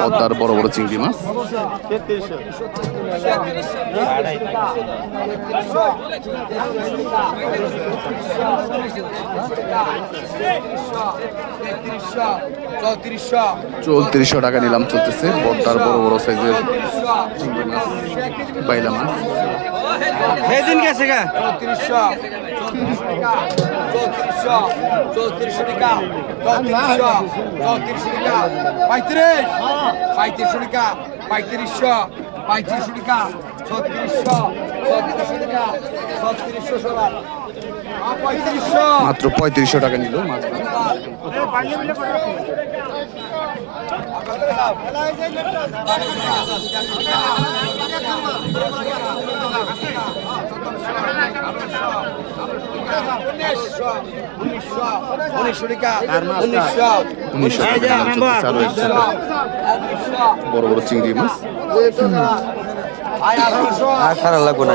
পদ্মার বড় বড় চিংড়ি মাছ। চৌত্রিশশো টাকা নিলাম চলতেছে। পদ্মার বড় বড় সাইজের চিংড়ি মাছ বাইলা মাছ। সেদিন গেছে গা। চৌত্রিশশো চৌত্রিশশো চৌত্রিশশো টাকা চৌত্রিশশো চৌত্রিশশো টাকা পঁয়ত্রিশ পঁয়ত্রিশশো টাকা পঁয়ত্রিশশো পঁয়ত্রিশশো টাকা ছত্রিশশো ছত্রিশশো টাকা ছত্রিশশো সবার পঁয়ত্রিশশো। মাত্র পঁয়ত্রিশশো টাকা নিল মাছ বড় বড় চিংড়ি মাছ আর খারাপ লাগবো না।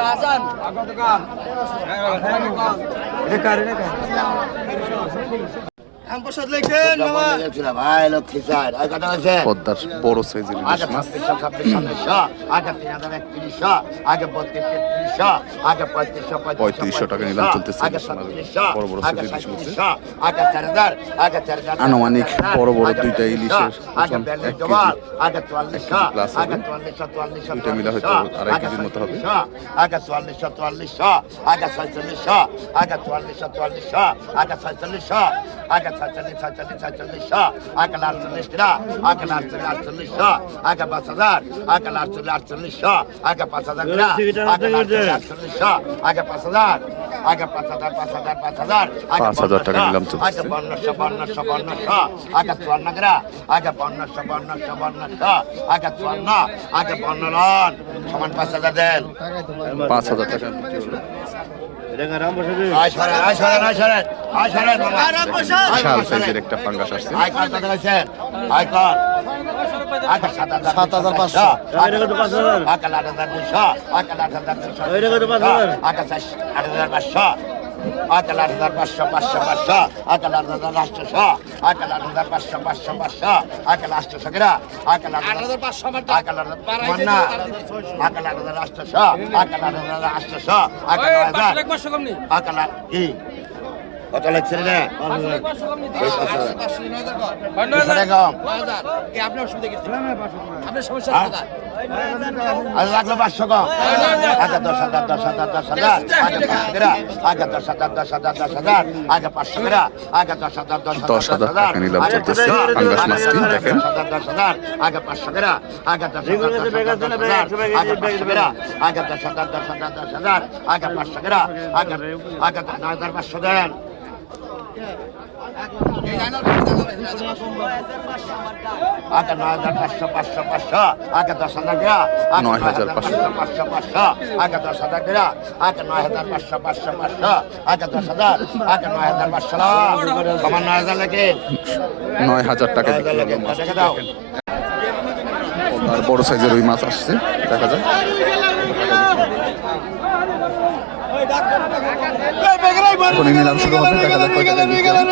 হাসান পদ্মার বড় সাইজের ইলিশ মাছ পঁয়ত্রিশশো টাকা নিলাম চলতেছে বড় বড় সাইজের ইলিশ মাছ। আনুমানিক বড় বড় আগে দুইটা ইলিশের দুইটা মিলে হয়তো আড়াই আগে কেজির মতো হবে। ছয়চল্লিশশো, আগে চুয়াল্লিশশো চুয়াল্লিশশো আগে ছয়চল্লিশশো আগে চুয়াল্লিশশো চুয়াল্লিশশো আগে ছয়চল্লিশশো আগে ছয়চল্লিশ ছয়চল্লিশ ছয়চল্লিশশো আগে আটচল্লিশ টাকা আগে আটচল্লিশ আটচল্লিশশো আগে পাঁচ হাজার আগে আটচল্লিশ আটচল্লিশশো আগে পাঁচ হাজার টাকা আগে আটচল্লিশ আটচল্লিশশো আগে পাঁচ হাজার আগে পাঁচ হাজার পাঁচ হাজার পাঁচ হাজার আগে পাঁচ হাজার টাকা নিলাম চলতেছে। আগে পনেরোশো পনেরোশো পনেরোশো আগে চুয়ান্ন গ্রা আগে পনেরোশো পনেরোশো পনেরোশো আগে চুয়ান্ন আগে পনেরো সমান পাঁচ হাজার দেন। পাঁচ হাজার টাকা। মামা, সাইজের। একটা পাঙ্গাস আসছে। সাত হাজার পাঁচশো। আট হাজার চারশো আট হাজার পাঁচশো। আগে আট হাজার পাঁচশো পাঁচশো পাঁচশো আগে আট হাজার আটশোশো আগে আট হাজার পাঁচশো পাঁচশো পাঁচশো আগে আটশোশো কিরা আগে আট হাজার পাঁচশো আগে আট হাজার মান্না আগে আট হাজার আটশোশো আগে আট হাজার আটশোশো নয় হাজার আগে আট কি? কত লাগছে রে এই পাঁচ হাজার। দুশো টাকা কম। আপনি অসুবিধা কিছু আপনার সমস্যা হ্যাঁ? আগে লাগল পাঁচশো কম আগে দশ হাজার দশ হাজার দশ হাজার আগে পাঁচশো করে আগে দশ হাজার দশ হাজার দশ হাজার আগে পাঁচশো করে আগে দশ হাজার দশ হাজার দশ হাজার টাকা নিলাম চলতেছে পাঙ্গাস মাছটি দেখেন দশ হাজার দশ হাজার আগে পাঁচশো করে আগে দশ হাজার দশ হাজার দশ হাজার আগে পাঁচশো করে আগে দশ হাজার দশ হাজার দশ হাজার আগে পাঁচশো করে আগে আগে নয় হাজার পাঁচশো দেন আগে নয় হাজার পাঁচশো পাঁচশো পাঁচশো আগে দশ হাজার গ্রা নয় হাজার পাঁচশো। পাঁচশো পাঁচশো আগে দশ হাজার গ্রা আগে নয় হাজার পাঁচশো পাঁচশো পাঁচশো আগে দশ হাজার আগে নয় হাজার পাঁচশো সমান নয় হাজার লেগে। নয় হাজার টাকা দাও। আর বড় সাইজের ওই মাছ আসছে দেখা যায় নিলাম শুরু হবে দেখা যাক কয় টাকায় বিক্রি হয়।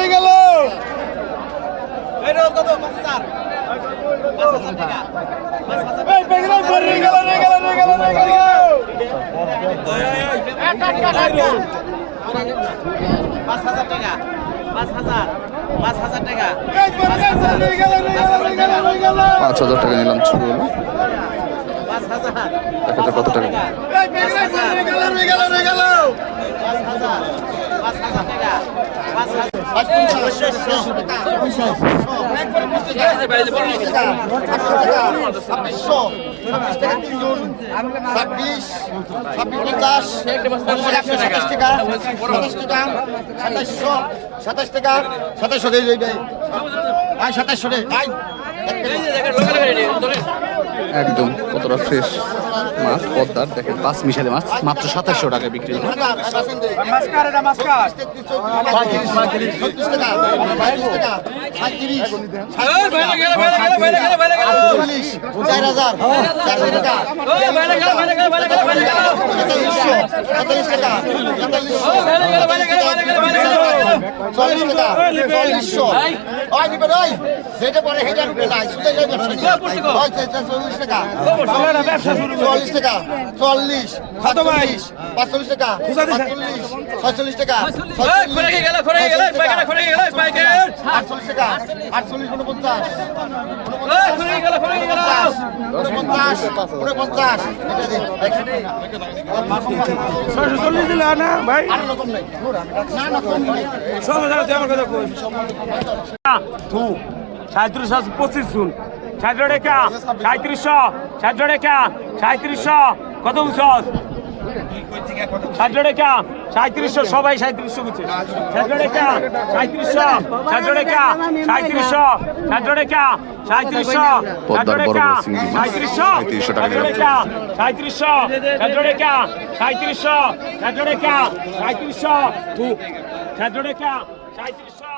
পাঁচ হাজার টাকা পাঁচ হাজার পাঁচ হাজার টাকা পাঁচ হাজার টাকা? নিলাম হাজার দেখা যাক কত টাকা পাঁচ হাজার পাঁচ হাজার টাকা পাঁচ ছাব্বিশ ছাব্বিশ পঞ্চাশ সাতাশ টাকা সাতাশ টাকা সাতাশশো সাতাশ টাকা সাতাশশো দিয়ে যাই আয় সাতাশশো রে আয় একদম কতটা ফ্রেশ মাছ পদ্মার দেখেন পাঁচ মিশালি মাছ মাত্র সাতাশশো টাকা বিক্রি হলো। চল্লিশ টাকা চল্লিশশো। ওই দিবে ওই। যেটা পরে হেঁটে রুপে নাই শুধু চল্লিশ টাকা। চল্লিশ টাকা চল্লিশ সাতচল্লিশ পাঁচচল্লিশ টাকা পাঁচচল্লিশ ছয়চল্লিশ টাকা আটচল্লিশ টাকা আটচল্লিশ উনপঞ্চাশ উনপঞ্চাশ উনপঞ্চাশ এটা দিন চল্লিশ দিলে না ভাই। আর রকম নেই। না না কম নেই। সব হাজার আমার কথা কই? তু সাঁত্রিশ পঁচিশ জুন। সাঁত্রিশ টাকা সাঁত্রিশশো সাঁত্রিশ টাকা সাঁত্রিশশো কত উৎসব সাঁত্রিশ টাকা সাঁত্রিশশো সবাই সাঁত্রিশশো করছে সাঁত্রিশ টাকা সাঁত্রিশশো সাঁত্রিশ টাকা সাঁত্রিশশো সাঁত্রিশ টাকা সাঁত্রিশশো চিংড়ি মাছ, সাঁত্রিশশো 3500 টাকা। সাঁত্রিশশো সাঁত্রিশ টাকা সাঁত্রিশশো সাঁত্রিশ টাকা সাঁত্রিশশো সাঁত্রিশ টাকা সাঁত্রিশশো